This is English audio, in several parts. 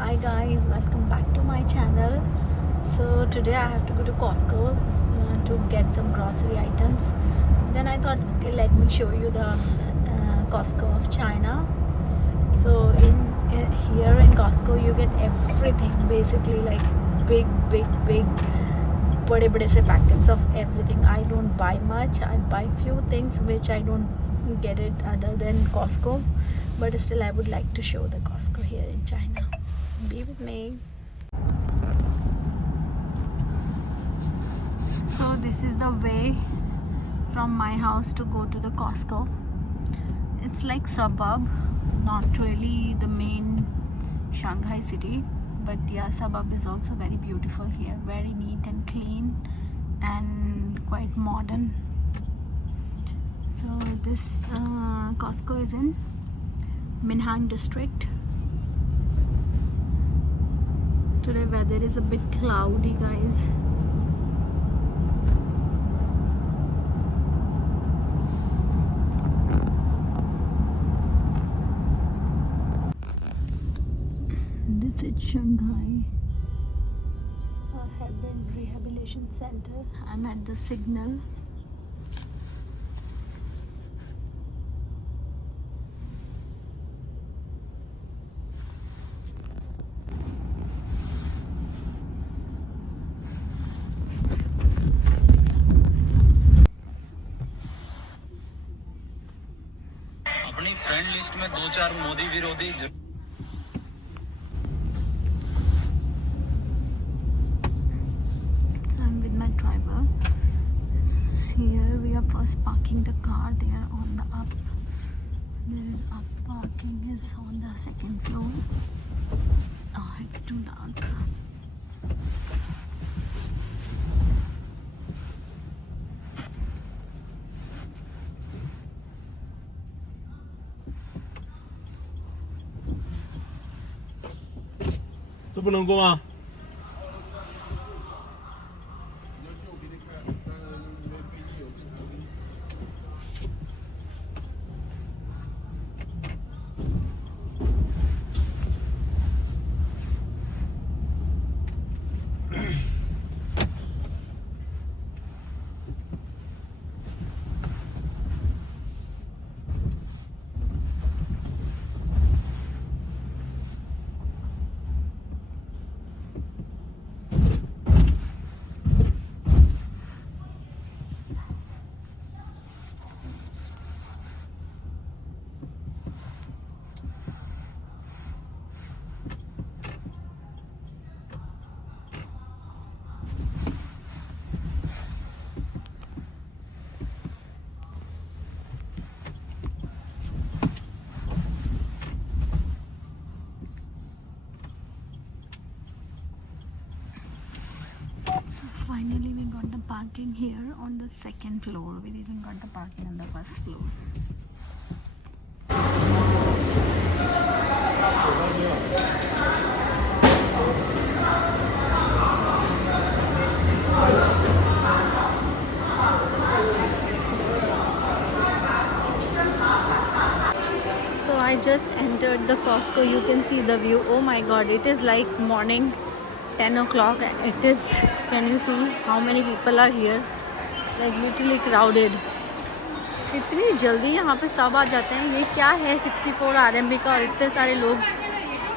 Hi guys, welcome back to my channel. So today I have to go to Costco to get some grocery items. Then I thought, okay, let me show you the Costco of China. So in here in Costco you get everything, basically like big bade se packets of everything. I don't buy much. I buy few things which I don't get it other than Costco, but still I would like to show the Costco here in China. Be with me. So this is the way from my house to go to the Costco. It's like suburb, not really the main Shanghai city, but yeah, suburb is also very beautiful here, very neat and clean and quite modern. So this Costco is in Minhang district. Today weather is a bit cloudy, guys. This is Shanghai Herbert Rehabilitation Center. I'm at the signal. अपनी friend list में 2-4 मोदी विरोधी So I'm with my driver. Here we are first parking the car. They are on the up. There is up parking is on the second floor. Oh, it's too dark.这不能过吗？Finally we got the parking here on the second floor. We didn't got the parking on the first floor. So I just entered the Costco. You can see the view. Oh my god, it is like morning 10 o'clock and it is, can you see how many people are here? Like literally crowded. इतनी जल्दी यहाँ पे सब आ जाते हैं. ये क्या है 64 RMB का और इतने सारे लोग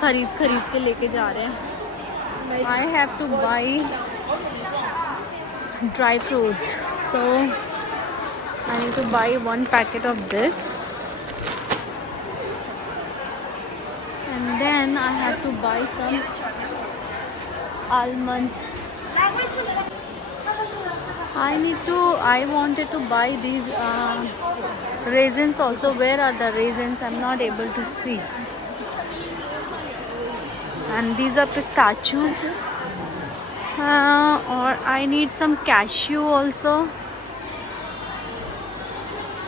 खरीद के लेके जा रहे हैं. I have to buy dry fruits, so I need to buy one packet of this, and then I have to buy some almonds. I wanted to buy these raisins also. Where are the raisins? I'm not able to see. And these are pistachios. Or I need some cashew also.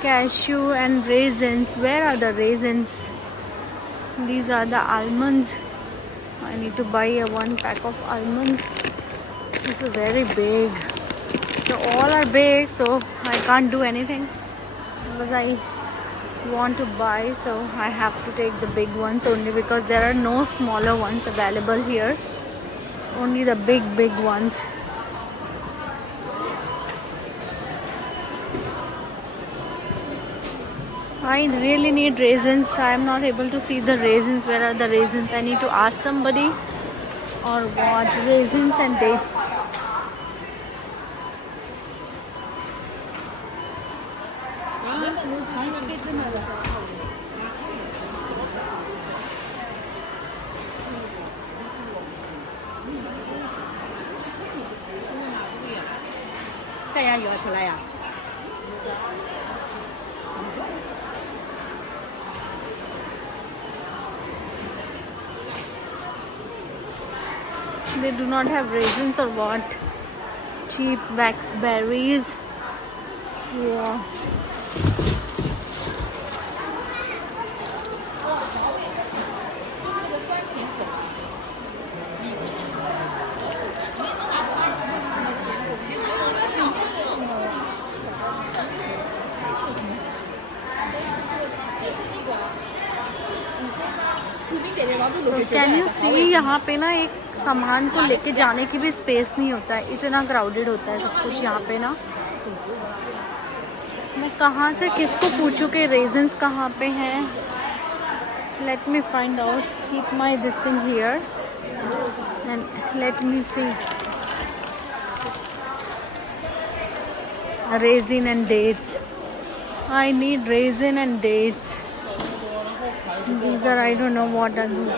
Cashew and raisins. Where are the raisins? These are the almonds. I need to buy one pack of almonds. This is very big. So all are big, so I can't do anything because I want to buy, so I have to take the big ones only because there are no smaller ones available here, only the big ones. I really need raisins. I am not able to see the raisins. Where are the raisins? I need to ask somebody or what. Raisins and dates. They do not have raisins or what? Cheap wax berries. Yeah. So can you see, यहाँ पे ना एक सामान को लेके जाने की भी स्पेस नहीं होता है, इतना क्राउडेड होता है सब कुछ यहाँ पे ना। मैं कहाँ से किसको पूछूं कि रेजन्स कहाँ पे हैं? Let me find out. Keep my this thing here and let me see. Raisin and dates. I need raisin and dates. These are, I don't know what are these.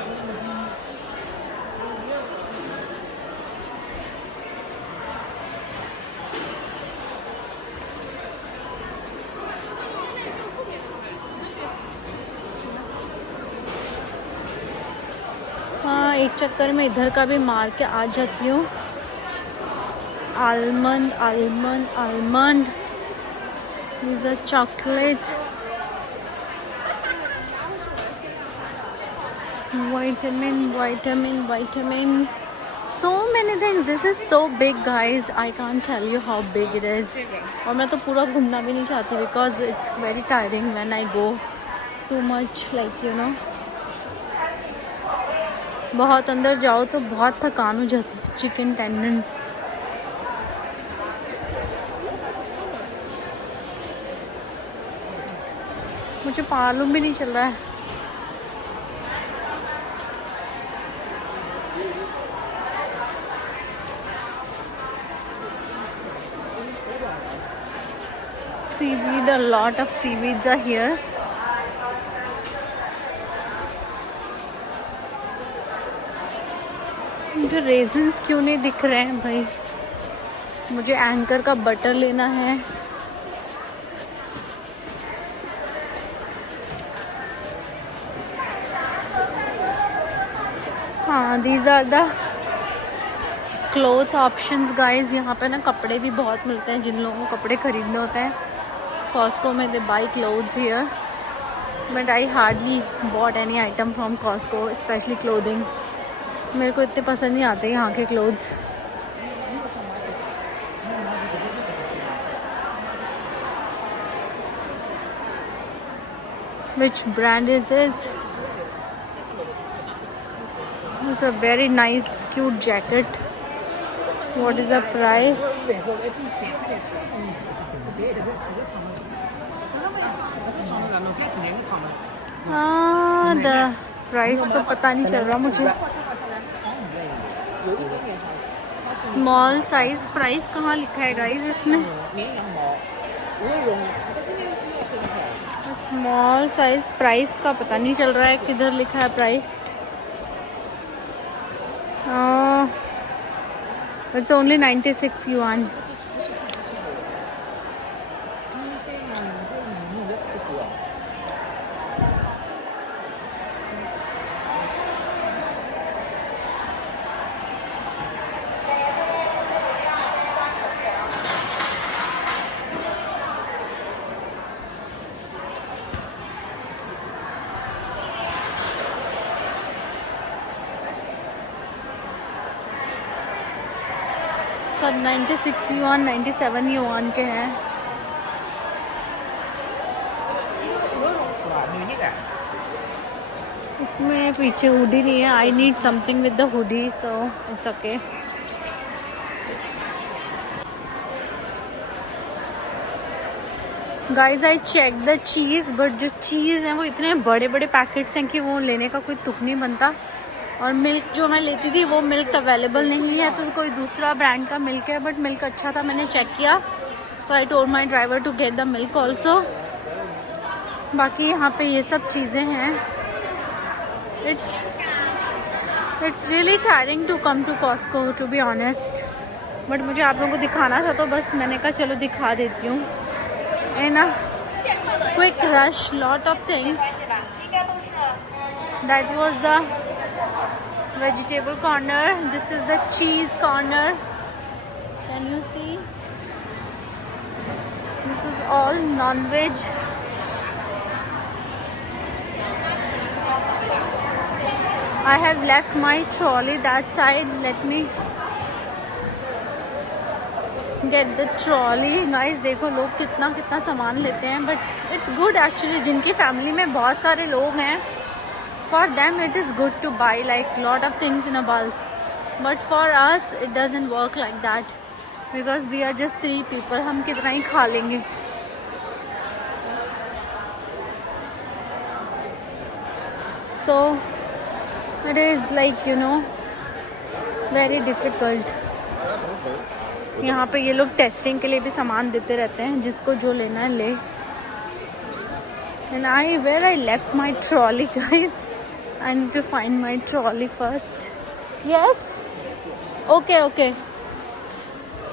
हाँ, एक चक्कर में इधर का भी मार के आ जाती हूँ। Almond almond almond, these are chocolates, vitamin, so many things. This is so big guys, I can't tell you how big it is. और मैं तो पूरा घूमना भी नहीं चाहती because it's very tiring when I go too much, like you know. बहुत अंदर जाओ तो बहुत थकान हो जाती है। चिकन टेंडन्स, मुझे मालूम भी नहीं चल रहा है। Seaweed, a lot of seaweeds are here. मुझे रेजिन्स क्यों नहीं दिख रहे हैं भाई? मुझे एंकर का बटर लेना है। हाँ, these are the cloth options guys. यहाँ पे ना कपड़े भी बहुत मिलते हैं जिन लोगों को कपड़े खरीदने होते हैं। Costco में they buy clothes here, but I hardly bought any item from Costco, especially clothing. मेरे को इतने पसंद नहीं आते यहाँ के clothes. Which brand is this? It's a very nice, cute jacket. What is the price? The price तो पता नहीं चल रहा मुझे। Small size price कहाँ लिखा है guys इसमें? Small size price का पता नहीं चल रहा है किधर लिखा है price. It's only 96 yuan. सब 96 yuan 97 yuan के हैं। इसमें पीछे हुडी नहीं है. I need something with the hoodie, so it's okay. Guys I check the चीज़, बट जो चीज़ है वो इतने बड़े बड़े पैकेट्स हैं कि वो लेने का कोई तुक नहीं बनता. और मिल्क जो मैं लेती थी वो मिल्क अवेलेबल नहीं है, तो कोई दूसरा ब्रांड का मिल्क है. बट मिल्क अच्छा था, मैंने चेक किया, तो I told my driver to get the milk also. बाकी यहाँ पे ये सब चीज़ें हैं. It's really tiring to come to Costco, to be honest. But मुझे आप लोगों को दिखाना था, तो बस मैंने कहा चलो दिखा देती हूँ. In a quick rush, lot of things. That was the vegetable corner. This is the cheese corner. Can you see? This is all non-veg. I have left my trolley that side. Let me get the trolley. Guys देखो लोग कितना कितना सामान लेते हैं, but it's good actually. जिनकी family में बहुत सारे लोग हैं, for them it is good to buy like lot of things in a bulk. But for us it doesn't work like that, because we are just 3 people. हम कितना ही खा लेंगे. So it is like you know very difficult. यहाँ पे ये लोग testing के लिए भी सामान देते रहते हैं, जिसको जो लेना है ले. And where I left my trolley guys. I need to find my trolley first. Yes, okay okay,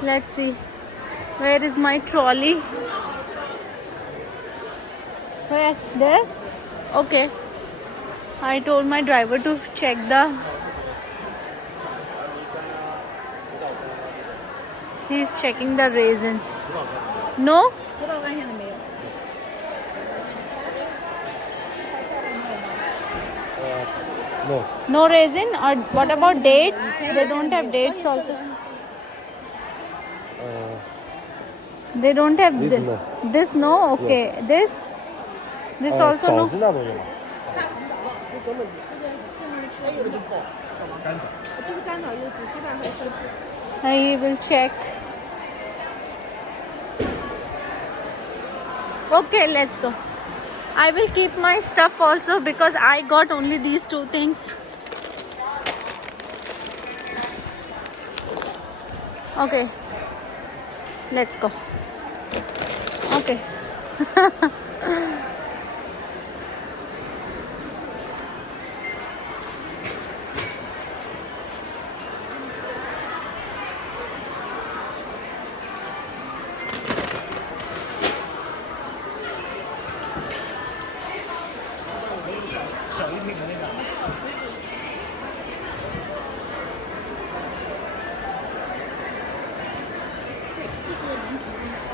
let's see where is my trolley. Where there. Okay, I told my driver to check the. He is checking the raisins. No? No. No raisin? Or what about dates? They don't have dates also. They don't have This no. This no? Okay. This? This also no? 枣子那种有吗？ I will check. Okay, let's go. I will keep my stuff also because I got only these 2 things. Okay, let's go. Okay.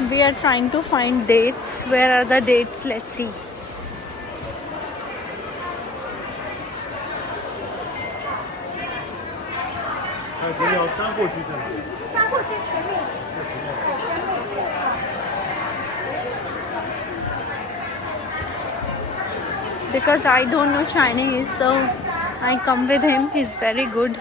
We are trying to find dates. Where are the dates? Let's see. Because I don't know Chinese, so I come with him. He's very good.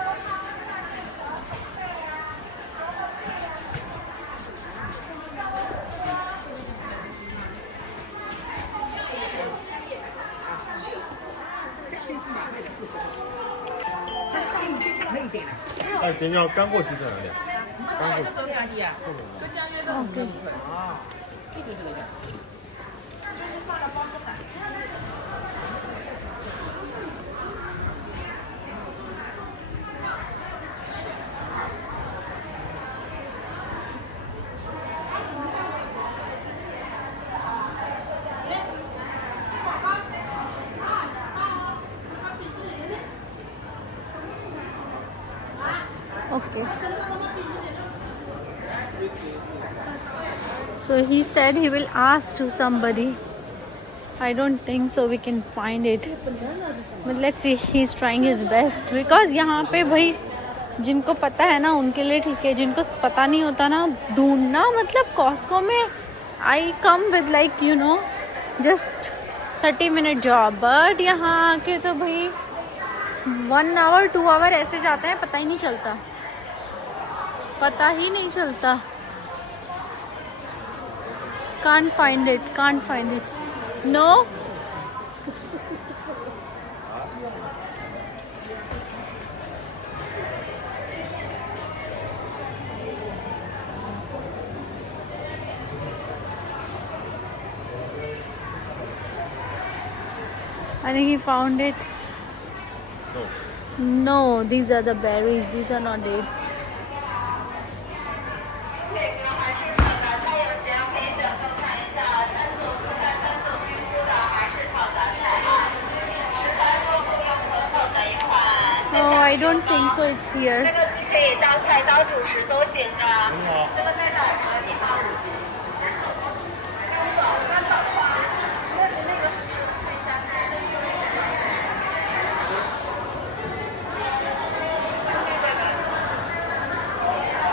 等要刚过去在哪里？刚过去。Okay. So he said he will ask to somebody. I don't think so we can find it. But let's see, he's trying his best. Because यहाँ पे भाई जिनको पता है ना उनके लिए ठीक है, जिनको पता नहीं होता ना ढूंढना, मतलब कॉस्को में I come with like you know just 30-minute job. But यहाँ आके तो भाई 1 आवर 2 आवर ऐसे जाते हैं, पता ही नहीं चलता, पता ही नहीं चलता. Can't find it, can't find it. No. I think he found it. No, these are the berries. These are not dates. Oh, I don't think so. It's here. 这个既可以当菜当主食都行的。这个在哪儿呢？你好。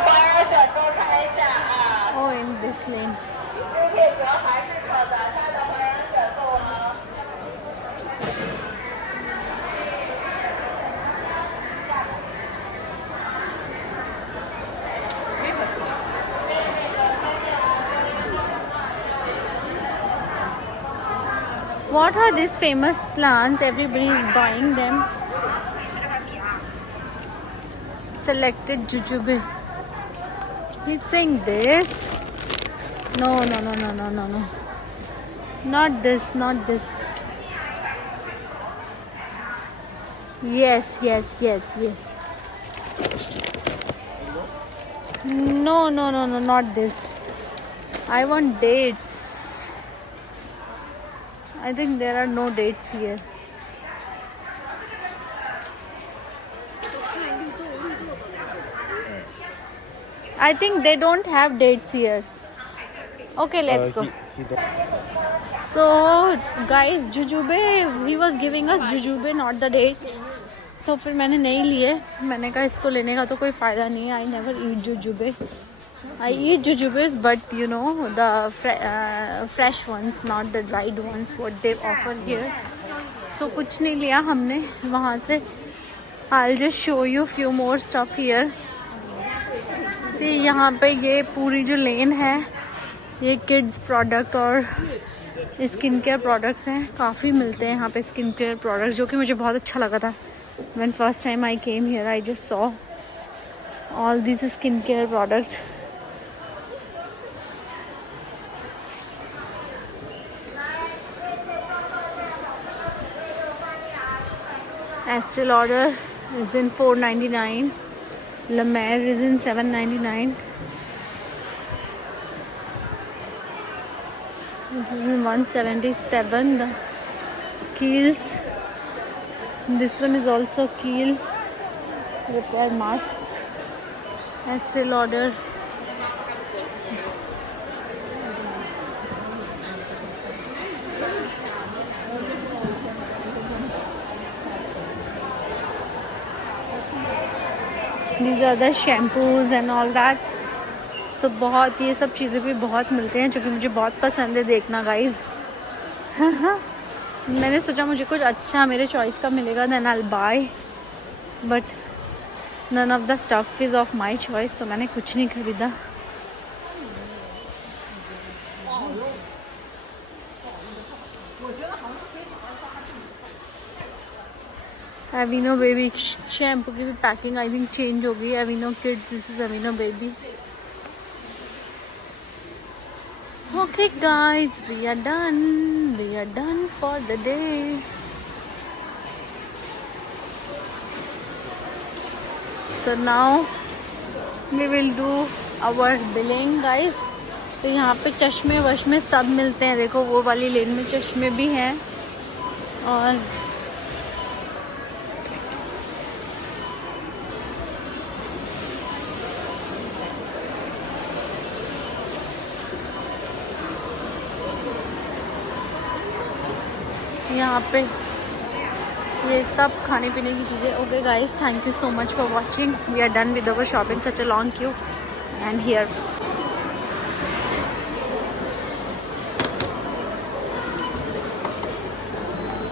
花儿选多看一下啊。 Oh, in this lane. 配合还是炒杂菜的花儿选购啊。 What are these famous plants? Everybody is buying them. Selected jujube. He's saying this. No, no, no, no, no, no, no. Not this, not this. Yes, yes, yes, yes. No, no, no, no, not this. I want dates. I think there are no dates here. I think they don't have dates here. Okay, let's go. So, guys, jujube, he was giving us jujube, not the dates. तो फिर मैंने नहीं लिए. मैंने कहा इसको लेने का तो कोई फ़ायदा नहीं है. I never eat jujube. I eat jujubes, but you know the fresh ones, not the dried ones. What they offer here. So कुछ नहीं लिया हमने वहाँ से. I'll just show you few more stuff here. See यहाँ पे ये पूरी जो लेन है, ये kids product और स्किन केयर प्रोडक्ट्स हैं. काफ़ी मिलते हैं यहाँ पे स्किन केयर प्रोडक्ट्स, जो कि मुझे बहुत अच्छा लगा था. When first time I came here, I just saw all these skin care products. Estee Lauder is in $4.99. La Mer is in $7.99. This is in $177. The Kiehl's. This one is also Kiehl repair mask. Estee Lauder. These are the shampoos and all that. तो बहुत ये सब चीज़ें भी बहुत मिलते हैं, जो कि मुझे बहुत पसंद है देखना गाइज. मैंने सोचा मुझे कुछ अच्छा मेरे चॉइस का मिलेगा, then I'll buy. But none of the stuff is of my choice, तो मैंने कुछ नहीं खरीदा. Aveeno बेबी शैम्पू की भी पैकिंग आई थिंक चेंज हो गई. Aveeno kids, this is Aveeno baby. Okay guys, we are done for the day. So now we will do our billing guys. तो यहाँ पे चश्मे वश्मे सब मिलते हैं. देखो वो वाली लेन में चश्मे भी हैं और यहाँ पे ये सब खाने पीने की चीज़ें. Okay guys, thank you so much for watching. We are done with our shopping. Such a long queue and here